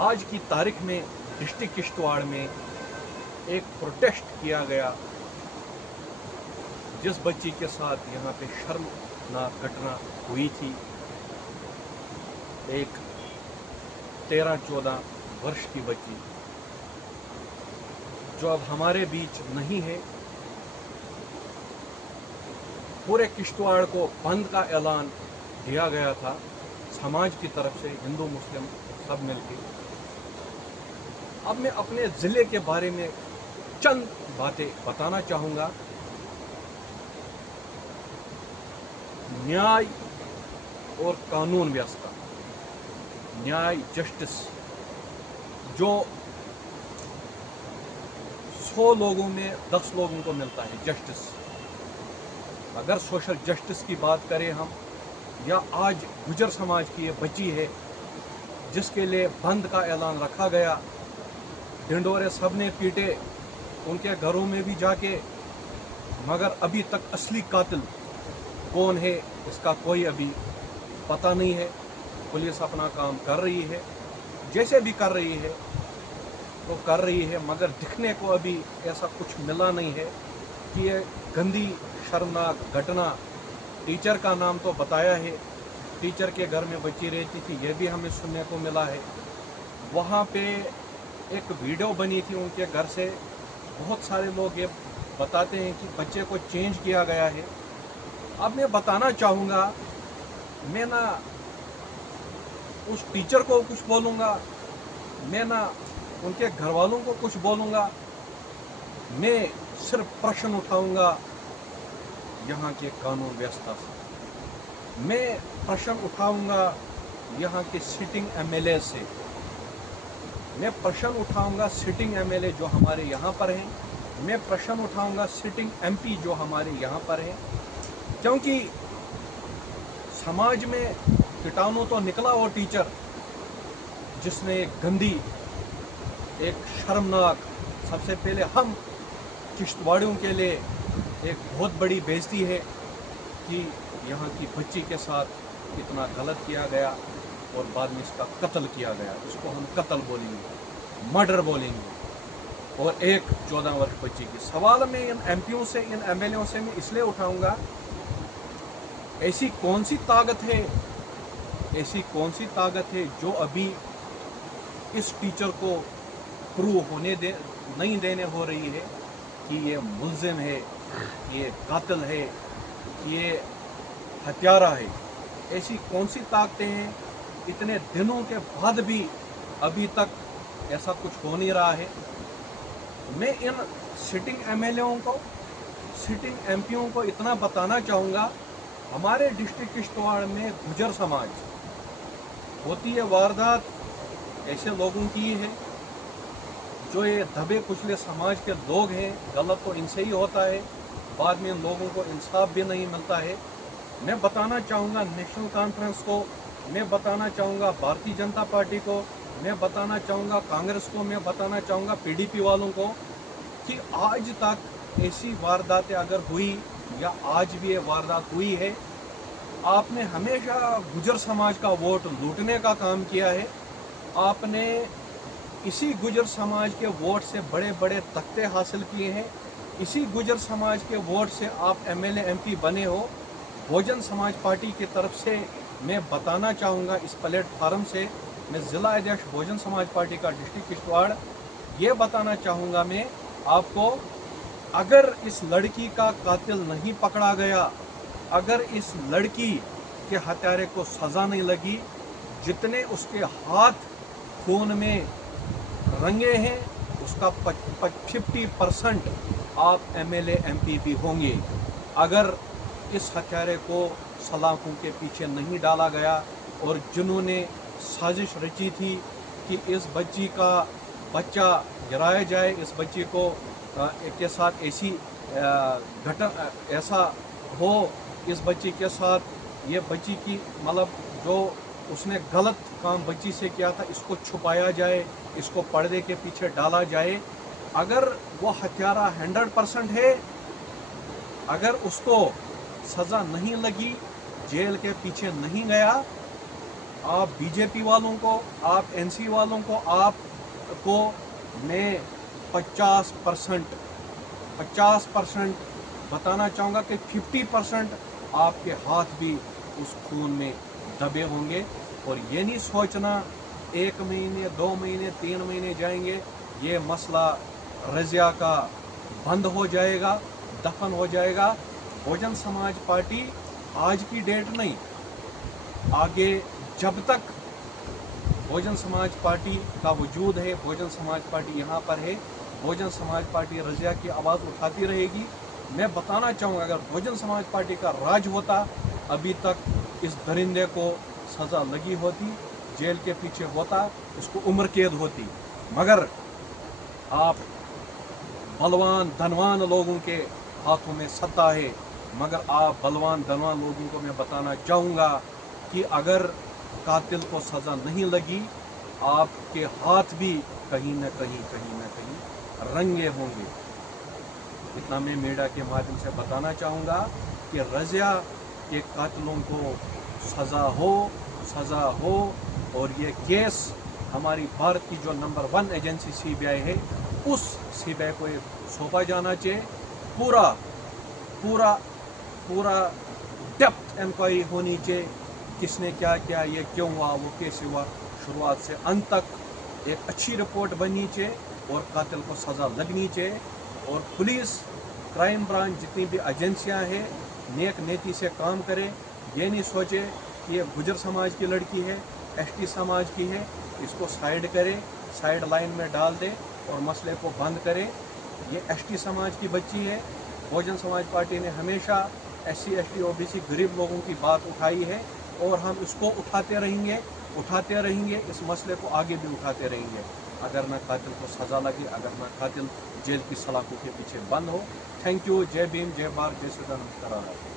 आज की तारीख में डिस्ट्रिक्ट किश्तवाड़ में एक प्रोटेस्ट किया गया, जिस बच्ची के साथ यहाँ पे शर्मनाक घटना हुई थी। एक 13-14 वर्ष की बच्ची जो अब हमारे बीच नहीं है। पूरे किश्तवाड़ को बंद का ऐलान दिया गया था समाज की तरफ से, हिंदू मुस्लिम सब मिलकर। अब मैं अपने ज़िले के बारे में चंद बातें बताना चाहूँगा। न्याय और कानून व्यवस्था, न्याय जस्टिस जो 100 लोगों में 10 लोगों को मिलता है जस्टिस। अगर सोशल जस्टिस की बात करें हम, या आज गुजर समाज की ये बच्ची है जिसके लिए बंद का ऐलान रखा गया, ढिंडोरे सबने पीटे उनके घरों में भी जाके, मगर अभी तक असली कातिल कौन है इसका कोई अभी पता नहीं है। पुलिस अपना काम कर रही है, जैसे भी कर रही है तो कर रही है, मगर दिखने को अभी ऐसा कुछ मिला नहीं है कि ये गंदी शर्मनाक घटना। टीचर का नाम तो बताया है, टीचर के घर में बच्ची रहती थी, ये भी हमें सुनने को मिला है। वहाँ पे एक वीडियो बनी थी उनके घर से, बहुत सारे लोग ये बताते हैं कि बच्चे को चेंज किया गया है। अब मैं बताना चाहूँगा, मैं ना उस टीचर को कुछ बोलूँगा, मैं ना उनके घर वालों को कुछ बोलूँगा, मैं सिर्फ प्रश्न उठाऊँगा यहाँ के कानून व्यवस्था से। मैं प्रश्न उठाऊँगा यहाँ के सिटिंग एमएलए से, मैं प्रश्न उठाऊँगा सिटिंग एमएलए जो हमारे यहाँ पर हैं, मैं प्रश्न उठाऊँगा सिटिंग एमपी जो हमारे यहाँ पर हैं। क्योंकि समाज में कीटाणु तो निकला वो टीचर जिसने एक गंदी, एक शर्मनाक, सबसे पहले हम किश्तवाड़ियों के लिए एक बहुत बड़ी बेइज्जती है कि यहाँ की बच्ची के साथ इतना गलत किया गया और बाद में इसका कत्ल किया गया। इसको हम कत्ल बोलेंगे, मर्डर बोलेंगे। और एक 14 वर्ष बच्ची की सवाल में इन एमपीओ से, इन एमएलएओं से मैं इसलिए उठाऊंगा, ऐसी कौन सी ताकत है, ऐसी कौन सी ताकत है जो अभी इस टीचर को प्रूव होने नहीं देने हो रही है कि ये मुल्जिम है, ये कातिल है, ये हत्यारा है। ऐसी कौन सी ताकतें हैं, इतने दिनों के बाद भी अभी तक ऐसा कुछ हो नहीं रहा है। मैं इन सिटिंग एमएलएओं को, सिटिंग एमपीओं को इतना बताना चाहूँगा, हमारे डिस्ट्रिक्ट किश्तवाड़ में गुजर समाज होती है वारदात ऐसे लोगों की है जो ये दबे कुचले समाज के लोग हैं। गलत तो इनसे ही होता है, बाद में इन लोगों को इंसाफ भी नहीं मिलता है। मैं बताना चाहूँगा नेशनल कॉन्फ्रेंस को, मैं बताना चाहूँगा भारतीय जनता पार्टी को, मैं बताना चाहूँगा कांग्रेस को, मैं बताना चाहूँगा पीडीपी वालों को कि आज तक ऐसी वारदातें अगर हुई या आज भी ये वारदात हुई है, आपने हमेशा गुजर समाज का वोट लूटने का काम किया है। आपने इसी गुजर समाज के वोट से बड़े बड़े तख्ते हासिल किए हैं, इसी गुजर समाज के वोट से आप एमएलए एमपी बने हो। बहुजन समाज पार्टी की तरफ से मैं बताना चाहूँगा इस प्लेटफार्म से, मैं ज़िला अध्यक्ष बहुजन समाज पार्टी का डिस्ट्रिक्ट किश्तवाड़, ये बताना चाहूँगा मैं आपको, अगर इस लड़की का कातिल नहीं पकड़ा गया, अगर इस लड़की के हत्यारे को सज़ा नहीं लगी, जितने उसके हाथ खून में रंगे हैं उसका 50% आप एमएलए एमपी भी होंगे। अगर इस हत्यारे को सलाखों के पीछे नहीं डाला गया और जिन्होंने साजिश रची थी कि इस बच्ची का बच्चा गिराया जाए, इस बच्ची को के साथ ऐसी घटना ऐसा हो, इस बच्ची के साथ ये बच्ची की मतलब जो उसने गलत काम बच्ची से किया था इसको छुपाया जाए, इसको पर्दे के पीछे डाला जाए। अगर वो हत्यारा 100% है, अगर उसको सज़ा नहीं लगी, जेल के पीछे नहीं गया, आप बीजेपी वालों को, आप एनसी वालों को, आपको मैं 50% बताना चाहूँगा कि 50% आपके हाथ भी उस खून में दबे होंगे। और ये नहीं सोचना 1 महीने 2 महीने 3 महीने जाएंगे ये मसला रज़िया का बंद हो जाएगा, दफन हो जाएगा। बहुजन समाज पार्टी आज की डेट नहीं, आगे जब तक बहुजन समाज पार्टी का वजूद है, बहुजन समाज पार्टी यहाँ पर है, बहुजन समाज पार्टी रज़िया की आवाज़ उठाती रहेगी। मैं बताना चाहूँगा अगर बहुजन समाज पार्टी का राज होता, अभी तक इस दरिंदे को सज़ा लगी होती, जेल के पीछे होता, उसको उम्र कैद होती। मगर आप बलवान धनवान लोगों के हाथों में सत्ता है। मगर आप बलवान धनवान लोगों को मैं बताना चाहूँगा कि अगर कातिल को सज़ा नहीं लगी, आपके हाथ भी कहीं न कहीं रंगे होंगे। इतना मैं मीडिया के माध्यम से बताना चाहूँगा कि रज़िया के कातिलों को सज़ा हो और ये केस हमारी भारत की जो नंबर 1 एजेंसी CBI है, उस CBI को सौंपा जाना चाहिए। पूरा डेप्थ इंक्वायरी होनी चाहिए, किसने क्या किया, ये क्यों हुआ, वो कैसे हुआ, शुरुआत से अंत तक एक अच्छी रिपोर्ट बननी चाहिए और कातिल को सज़ा लगनी चाहिए। और पुलिस, क्राइम ब्रांच, जितनी भी एजेंसियां हैं, नेक नीति से काम करें। ये नहीं सोचे कि ये गुजर समाज की लड़की है, ST समाज की है, इसको साइड करें, साइड लाइन में डाल दे और मसले को बंद करें। ये ST समाज की बच्ची है। बहुजन समाज पार्टी ने हमेशा SC ST OBC गरीब लोगों की बात उठाई है और हम इसको उठाते रहेंगे, इस मसले को आगे भी उठाते रहेंगे। अगर ना कातिल को सज़ा लगे, अगर ना कातिल जेल की सलाखों के पीछे बंद हो। Thank you. जय भीम, जय भारत, जय श्री राम।